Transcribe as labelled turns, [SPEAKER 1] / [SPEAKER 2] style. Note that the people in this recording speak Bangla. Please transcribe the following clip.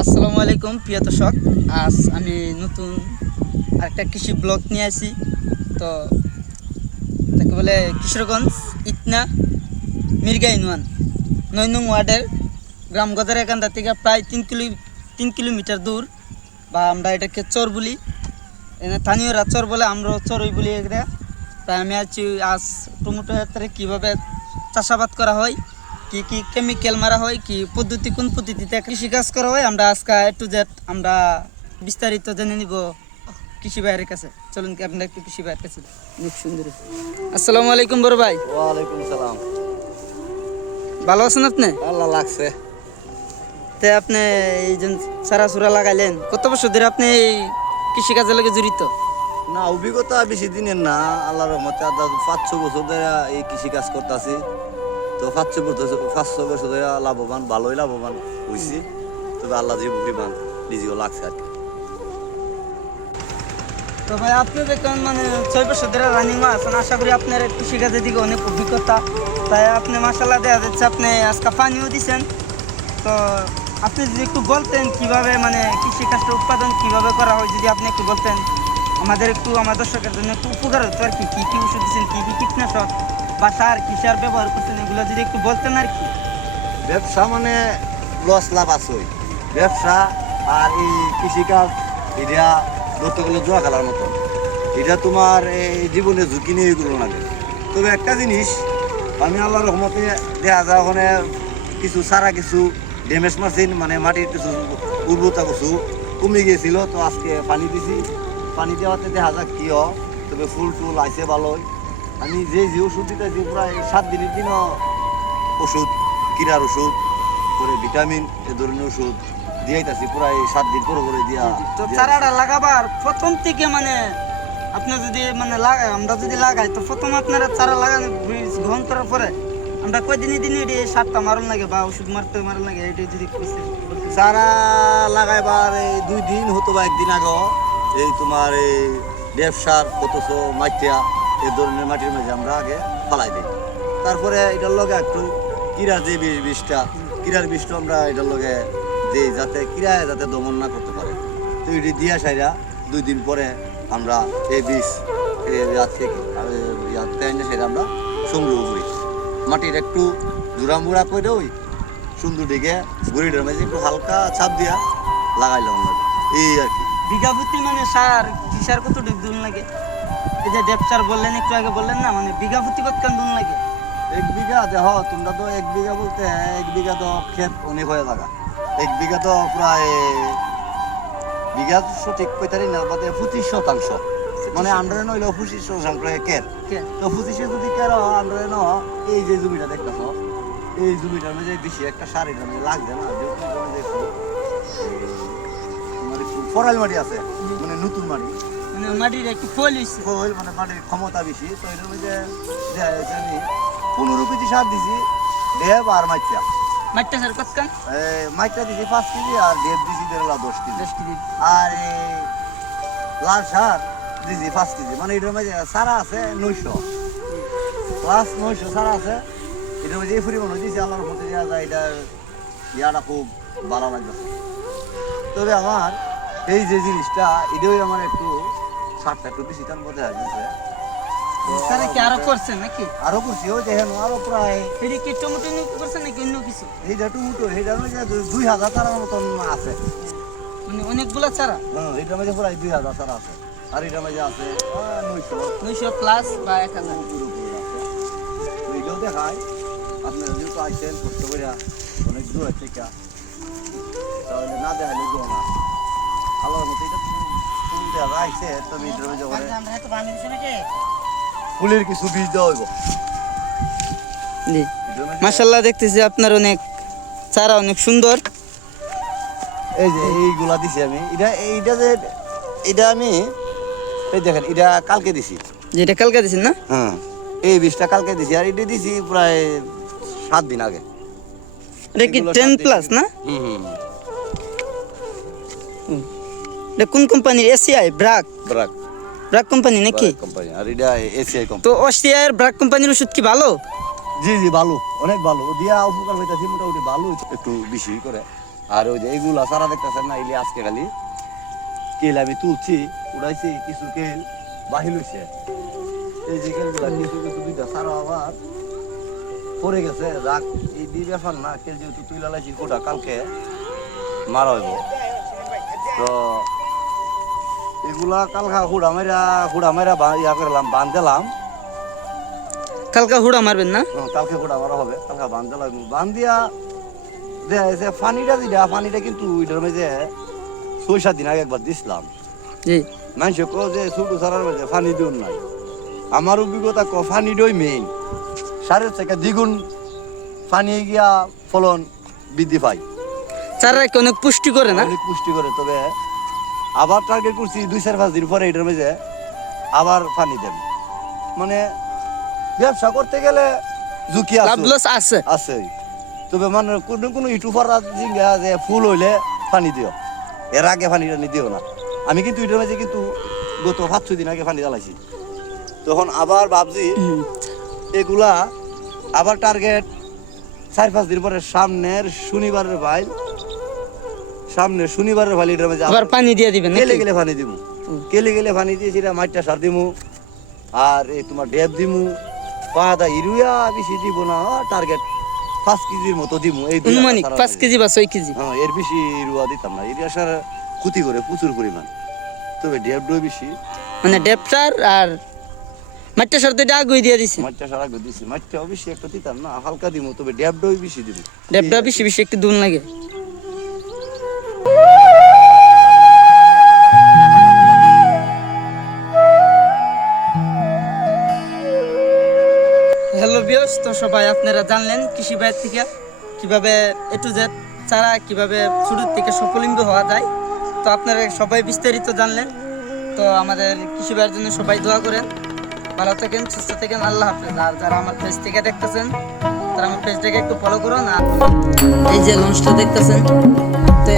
[SPEAKER 1] আসসালামু আলাইকুম, প্রিয় দর্শক। আজ আমি নতুন আরেকটা কৃষি ব্লগ নিয়ে আসি তো তাকে বলে কিশোরগঞ্জ ইতনা মির্গা ইনওয়ান নয় নং ওয়ার্ডের গ্রাম গদার এখানটা থেকে প্রায় তিন কিলো তিন কিলোমিটার দূর বা আমরা এটাকে চর বলি। স্থানীয়রা চর বলে আমরাও চরই বলি এটা তাই আমি আছি আজ টমেটো ক্ষেত্রে কীভাবে চাষাবাদ করা হয় কি কি কেমিক্যাল মারা হয় কি পদ্ধতি কোন পদ্ধতিতে কৃষি কাজ করা হয় আমরা আজকে এ টু জেড আমরা বিস্তারিত জেনে নিব কৃষি ভাইয়ের কাছে। চলুন কি আপনার একটু কৃষি ভাইয়ের কাছে? অনেক সুন্দর আসসালামু আলাইকুম বড় ভাই।
[SPEAKER 2] ওয়ালাইকুম সালাম।
[SPEAKER 1] ভালো আছেন আপনি?
[SPEAKER 2] আল্লাহ লাগছে।
[SPEAKER 1] তে আপনি এই যে সারা সুরা লাগাইলেন কত বছর ধরে আপনি এই কৃষিকাজের লগে জড়িত?
[SPEAKER 2] না অভিজ্ঞতা বেশি দিনের না আল্লাহর রহমতে আদা পাঁচ ছ বছর ধরে এই কৃষি কাজ করতেছি। তো পাঁচ ছ বছর ধরে লাভবান, ভালোই লাভবান হয়েছি তবে আল্লাহ যে পরিমাণ নিজেও লাগছে আর কি।
[SPEAKER 1] তো ভাই, আপনি মানে ছয় বছর ধরে রানিং আশা করি আপনার কৃষিকাজের দিকে অনেক অভিজ্ঞতা। তাই আপনি মাসাল্লাহ দেখা যাচ্ছে আপনি আজকে পানিও দিছেন। তো আপনি যদি একটু বলতেন কীভাবে মানে কৃষিকাজটা উৎপাদন কীভাবে করা হয়, যদি আপনি একটু বলতেন। আমাদের একটু, আমার দর্শকের জন্য একটু উপকার হতো আর কি। কী কী ওষুধ দিচ্ছেন কী কী কীটনাশক? বা সার কী সার ব্যবহার করছেন, এগুলো যদি একটু বলতেন আর কি।
[SPEAKER 2] ব্যবসা মানে লস লাভ আসই ব্যবসা আর এই কৃষিকাজ, এটা ধরতে গেলে জোয়া খেলার মতো এটা তোমার এই জীবনে ঝুঁকি নিয়ে এগুলো লাগে। তবে একটা জিনিস, আমি আল্লাহর রহমতে দেখা যায় ওখানে কিছু সারা কিছু ড্যামেজ মারছিন মানে মাটির কিছু উর্বরতা কিছু কমে গিয়েছিল। তো আজকে পানি দিছি। পানি দেওয়াতে দেখা যাক কি তবে ফুল টুল আইসে ভালোই। আমি যে যে ওষুধ দিতেছি প্রায় সাত দিনের দিনও ওষুধ কিরার ওষুধ করে ভিটামিন এ ধরনের ওষুধ দিয়াইতাছি প্রায় সাত দিন পরে করে দিয়া
[SPEAKER 1] তো চারাটা লাগাবার প্রথম থেকে মানে আপনি যদি মানে আমরা যদি লাগাই তো প্রথম আপনারা চারা লাগান গ্রহণ করার পরে আমরা কয়দিনে দিনে এটি সারটা মারণ লাগে বা ওষুধ মারতে মারণ লাগে এটি যদি।
[SPEAKER 2] চারা লাগাইবার এই দুই দিন হতো বা একদিন আগে এই তোমার এই ব্যবসার কতশ মাটিয়া এই ধরনের মাটির মাঝে আমরা আগে ফালাই দিই। তারপরে এটার লগে একটু কিরা যে বিষ বিষটা কিরার বিষটা আমরা এটার লগে দিই যাতে কিরায় যাতে দমন না করতে পারে। তো এটি দিয়া সাইরা দুই দিন পরে আমরা এই বিষ থেকে সেটা আমরা সংগ্রহ করি। মাটির একটু জোড়া মুড়া করে ওই সুন্দর দিকে গুড়িটার মাঝে একটু হালকা ছাপ দিয়া লাগাইলাম এই আর কি।
[SPEAKER 1] বিঘা প্রতি মানে সার, কি সার কত দুন লাগে? এই যে ডেপ বললেন একটু আগে বললেন না মানে বিঘা প্রতি কত দুন লাগে?
[SPEAKER 2] এক বিঘা দেহ তোমরা তো এক বিঘা বলতে এক বিঘা তো ক্ষেত অনেক হয়ে লাগা। এক বিঘা তো প্রায় বিঘা সঠিক কইতারি না বাদে পঁচিশ শতাংশ। মানে আমরা নইলেও পঁচিশ শতাংশ কের? তো পঁচিশে যদি কের আমরা ন এই যে জমিটা দেখতেছ এই জমিটার মধ্যে বেশি একটা সার এটা মানে লাগবে না তোমার ফরাল মাটি আছে মানে নতুন মাটি।
[SPEAKER 1] মানে মাটির একটু ফল হয়েছে
[SPEAKER 2] ফল মানে মাটির ক্ষমতা বেশি তো এটার মধ্যে দেখা যাচ্ছে আমি পনেরো কেজি সার দিছি দেব আর মাইটা
[SPEAKER 1] মাটিটা সার কত কান
[SPEAKER 2] মাইটা দিছি পাঁচ কেজি আর দেব দিছি দেড়লা দশ কেজি।
[SPEAKER 1] দশ কেজি।
[SPEAKER 2] আর লাল সার দিছি পাঁচ কেজি মানে এটার মধ্যে সারা আছে নয়শো। প্লাস নয়শো সারা আছে এটার মধ্যে এই পরিমাণ দিয়েছি আল্লাহর মধ্যে দেওয়া যায় এটার ইয়াটা খুব ভালো লাগবে। তবে আমার এই যে জিনিসটা এটাই আমার একটু সারটা একটু বেশি টান বোঝা যাচ্ছে
[SPEAKER 1] সারা কি আরও করছেন নাকি?
[SPEAKER 2] আরও করছি ওই দেখেন আরও প্রায়
[SPEAKER 1] এটি কি টমেটো করছেন নাকি অন্য কিছু?
[SPEAKER 2] এইটা টুমুটো মধ্যে দুই হাজার তারার মতন আছে।
[SPEAKER 1] মানে অনেকগুলা চারা
[SPEAKER 2] হ্যাঁ এটার মধ্যে প্রায় দুই হাজার তারা আছে। আর এটার মধ্যে আছে নয়শো।
[SPEAKER 1] নয়শো প্লাস বা এক হাজার।
[SPEAKER 2] তো দেখায় আপনারা যেহেতু আইসেন কষ্ট করে অনেক দূর থেকে। তাহলে না দেখালে গো না। আল্লাহর মতো এটা ফুলের কিছু বীজ দেওয়া হইব।
[SPEAKER 1] জি। মাসাল্লাহ দেখতেছি আপনার অনেক চারা অনেক সুন্দর।
[SPEAKER 2] এই যে এইগুলা দিছি আমি। এটা এইটা যে এটা আমি এই দেখেন এটা কালকে দিছি।
[SPEAKER 1] যেটা কালকে দিছেন না?
[SPEAKER 2] হ্যাঁ। এই বীজটা কালকে দিছি আর এটা দিছি প্রায় সাত দিন আগে।
[SPEAKER 1] এটা কি টেন প্লাস না?
[SPEAKER 2] হুম। হুম।
[SPEAKER 1] এটা কোন কোম্পানির? এসিআই ব্রাক
[SPEAKER 2] ব্রাক
[SPEAKER 1] ব্রাক কোম্পানি নাকি?
[SPEAKER 2] কোম্পানি আর এটা এসিআই কোম্পানি।
[SPEAKER 1] তো অস্ট্রিয়ার ব্রাক কোম্পানির ওষুধ কি ভালো?
[SPEAKER 2] জি জি ভালো অনেক ভালো। দিয়া উপকার হইতাছি মোটামুটি ভালো একটু বেশি করে। আর ওই যে এগুলা সারা দেখতেছেন না এলি আজকে খালি কেল আমি তুলছি উড়াইছি কিছু কেল বাহির হইছে। এই যে কেলগুলা কিছু কিছু দুইটা সারা আবার পড়ে গেছে রাখ এই দিয়ে ব্যাপার না কেল যেহেতু তুইলা লাইছি কোটা কালকে মারা হইব। তো এগুলা কালকা হুড়া মাইরা হুড়া মাইরা বা- ইয়া করলাম বান্ধেলাম।
[SPEAKER 1] কালকা হুড়া মারবেন না?
[SPEAKER 2] কালকে হুড়া মারা হবে কালকা লাগবে বান্ধিয়া যে যে পানিটা দিটা পানিটা কিন্তু ওইটার মধ্যে ছয় সাত দিন আগে একবার দিছিলাম।
[SPEAKER 1] জি।
[SPEAKER 2] মানুষ কো যে ছোট সারার মধ্যে পানি দিউন নাই। আমার অভিজ্ঞতা ক পানি দই মেইন সারের থেকে দ্বিগুণ পানি গিয়া ফলন বৃদ্ধি পায়।
[SPEAKER 1] চারা অনেক পুষ্টি করে না?
[SPEAKER 2] অনেক পুষ্টি করে তবে আবার টার্গেট করছি দুই চার পাঁচ দিন পরে এটার মধ্যে আবার পানি দেন। মানে ব্যবসা করতে গেলে ঝুঁকি আছে।
[SPEAKER 1] আছে।
[SPEAKER 2] তবে মানে কোনো কোনো ইউটিউবার জিঙ্গা যে ফুল হইলে পানি দিও। এর আগে পানি টানি দিও না। আমি কিন্তু এটার মাঝে কিন্তু গত পাঁচ ছয় দিন আগে পানি জ্বালাইছি। তখন আবার ভাবছি এগুলা আবার টার্গেট চার পাঁচ দিন পরে সামনের শনিবারের ভাই সামনে শনিবারের এটার মাঝে
[SPEAKER 1] আবার পানি দিয়ে দিবেন
[SPEAKER 2] কেলে গেলে পানি দিমু? কেলে গেলে পানি দিয়ে সেটা মাটিটা সার দিমু। আর এই তোমার ডেব দিমু। পাদা ইউরিয়া বেশি দিব না টার্গেট পাঁচ কেজির মতো দিমু। এই
[SPEAKER 1] অনুমানিক পাঁচ কেজি বা ছয় কেজি?
[SPEAKER 2] হ্যাঁ এর বেশি ইউরিয়া দিতাম না। ইউরিয়া সার ক্ষতি করে প্রচুর পরিমাণ। তবে ডেব ডই বেশি।
[SPEAKER 1] মানে ডেপটার আর মাটির সাথে এটা আগুই দিয়ে দিছে?
[SPEAKER 2] মাটিটা সারা করে দিছি। বেশি একটা দিতাম না হালকা দিমু তবে ডেব ডই বেশি দিমু।
[SPEAKER 1] ডেপটা বেশি বেশি একটু দুন লাগে। সবাই আপনারা জানলেন কৃষি ভাইয়ের থেকে কীভাবে এ টু জেড চারা, কীভাবে শুরুর থেকে সফলিঙ্গ হওয়া যায়। তো আপনারা সবাই বিস্তারিত জানলেন। তো আমাদের কৃষি ভাইয়ের জন্য সবাই দোয়া করেন। ভালো থাকেন, সুস্থ থাকেন। আল্লাহ হাফেজ। আর যারা আমার পেজ থেকে দেখতেছেন, তারা আমার পেজটাকে একটু ফলো করুন। আর এই যে লঞ্চটা দেখতেছেন, তো